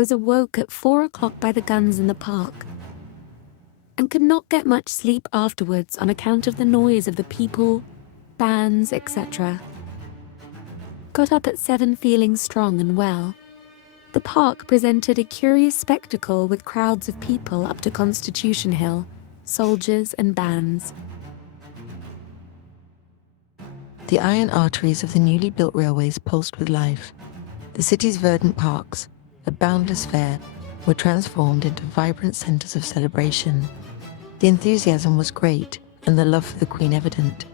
was awoke at 4 o'clock by the guns in the park, and could not get much sleep afterwards on account of the noise of the people, bands, etc. Got up at 7 feeling strong and well. The park presented a curious spectacle with crowds of people up to Constitution Hill, soldiers and bands. The iron arteries of the newly built railways pulsed with life. The city's verdant parks, a boundless fair, were transformed into vibrant centres of celebration. The enthusiasm was great and the love for the Queen evident.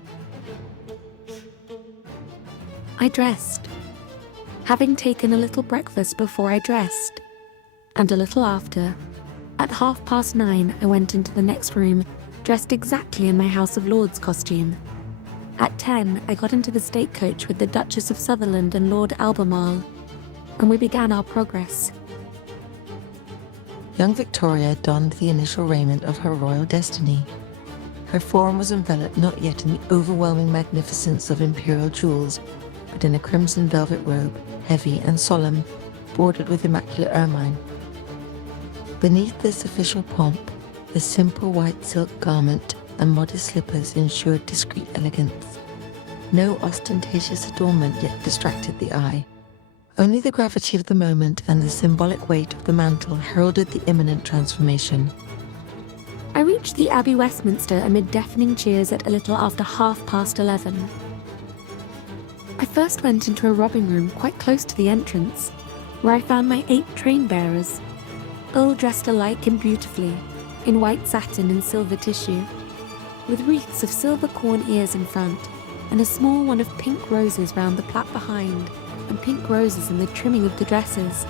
I dressed, having taken a little breakfast before I dressed, and a little after. At 9:30 I went into the next room, dressed exactly in my House of Lords costume. At 10 I got into the state coach with the Duchess of Sutherland and Lord Albemarle, and we began our progress. Young Victoria donned the initial raiment of her royal destiny. Her form was enveloped not yet in the overwhelming magnificence of imperial jewels, but in a crimson velvet robe, heavy and solemn, bordered with immaculate ermine. Beneath this official pomp, a simple white silk garment and modest slippers ensured discreet elegance. No ostentatious adornment yet distracted the eye. Only the gravity of the moment and the symbolic weight of the mantle heralded the imminent transformation. I reached the Abbey Westminster amid deafening cheers at a little after 11:30. I first went into a robbing room quite close to the entrance, where I found my 8 train bearers, all dressed alike and beautifully, in white satin and silver tissue, with wreaths of silver corn ears in front, and a small one of pink roses round the plait behind, and pink roses in the trimming of the dresses.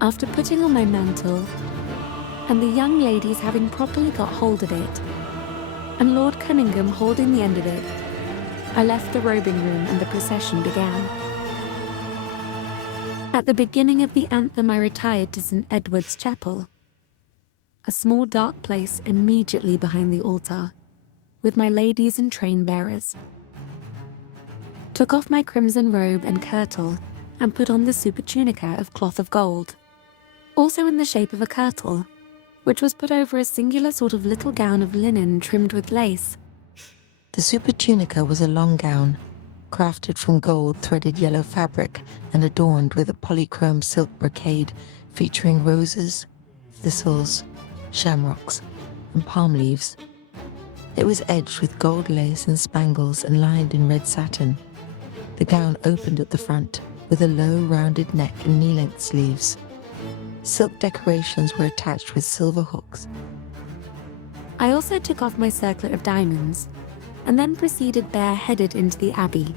After putting on my mantle, and the young ladies having properly got hold of it, and Lord Cunningham holding the end of it, I left the robing room and the procession began. At the beginning of the anthem I retired to St. Edward's Chapel, a small dark place immediately behind the altar, with my ladies and train bearers. Took off my crimson robe and kirtle and put on the supertunica of cloth of gold, also in the shape of a kirtle, which was put over a singular sort of little gown of linen trimmed with lace. The supertunica was a long gown, crafted from gold-threaded yellow fabric and adorned with a polychrome silk brocade featuring roses, thistles, shamrocks, and palm leaves. It was edged with gold lace and spangles and lined in red satin. The gown opened at the front with a low, rounded neck and knee-length sleeves. Silk decorations were attached with silver hooks. I also took off my circlet of diamonds, and then proceeded bareheaded into the Abbey.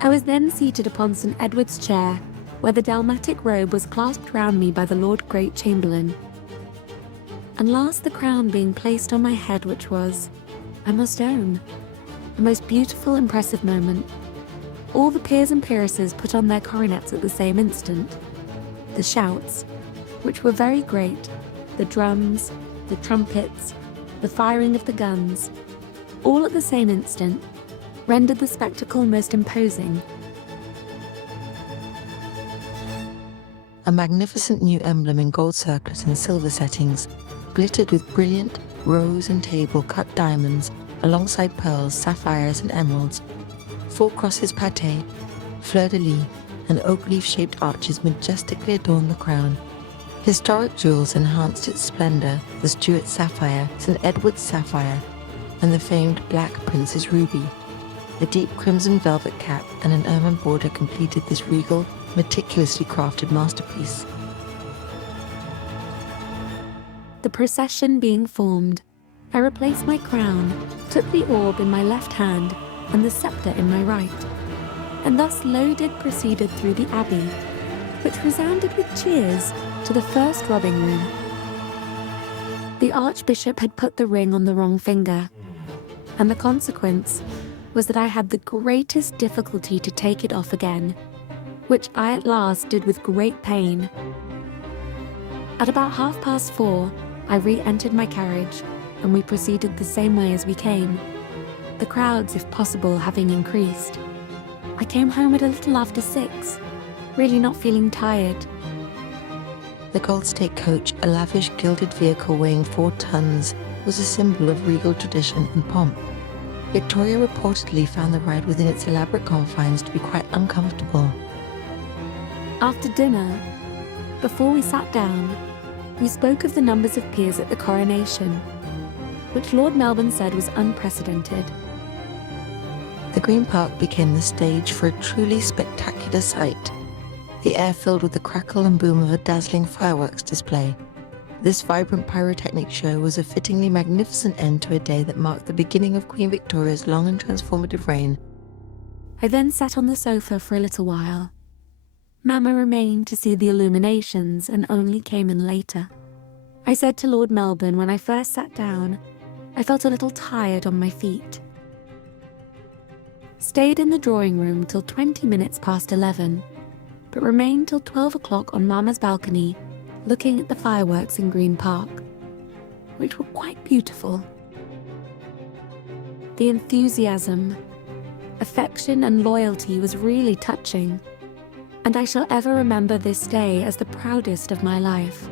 I was then seated upon St. Edward's chair, where the dalmatic robe was clasped round me by the Lord Great Chamberlain. And last the crown being placed on my head, which was, I must own, a most beautiful, impressive moment. All the peers and peeresses put on their coronets at the same instant. The shouts, which were very great, the drums, the trumpets, the firing of the guns, all at the same instant, rendered the spectacle most imposing. A magnificent new emblem in gold circlet and silver settings glittered with brilliant rose and table cut diamonds alongside pearls, sapphires and emeralds. 4 crosses pâté, fleur-de-lis, and oak leaf-shaped arches majestically adorned the crown. Historic jewels enhanced its splendor: the Stuart sapphire, St. Edward's sapphire, and the famed Black Prince's ruby. A deep crimson velvet cap and an ermine border completed this regal, meticulously crafted masterpiece. The procession being formed, I replaced my crown, took the orb in my left hand and the scepter in my right, and thus loaded proceeded through the Abbey, which resounded with cheers to the first robbing room. The Archbishop had put the ring on the wrong finger, and the consequence was that I had the greatest difficulty to take it off again, which I at last did with great pain. At about 4:30, I re-entered my carriage, and we proceeded the same way as we came, the crowds, if possible, having increased. I came home at a little after 6, really not feeling tired. The Gold State coach, a lavish gilded vehicle weighing 4 tons, was a symbol of regal tradition and pomp. Victoria reportedly found the ride within its elaborate confines to be quite uncomfortable. After dinner, before we sat down, we spoke of the numbers of peers at the coronation, which Lord Melbourne said was unprecedented. The Green Park became the stage for a truly spectacular sight, the air filled with the crackle and boom of a dazzling fireworks display. This vibrant pyrotechnic show was a fittingly magnificent end to a day that marked the beginning of Queen Victoria's long and transformative reign. I then sat on the sofa for a little while. Mama remained to see the illuminations and only came in later. I said to Lord Melbourne when I first sat down, I felt a little tired on my feet. Stayed in the drawing room till 20 minutes past 11, but remained till 12 o'clock on Mama's balcony, looking at the fireworks in Green Park, which were quite beautiful. The enthusiasm, affection and loyalty was really touching, and I shall ever remember this day as the proudest of my life.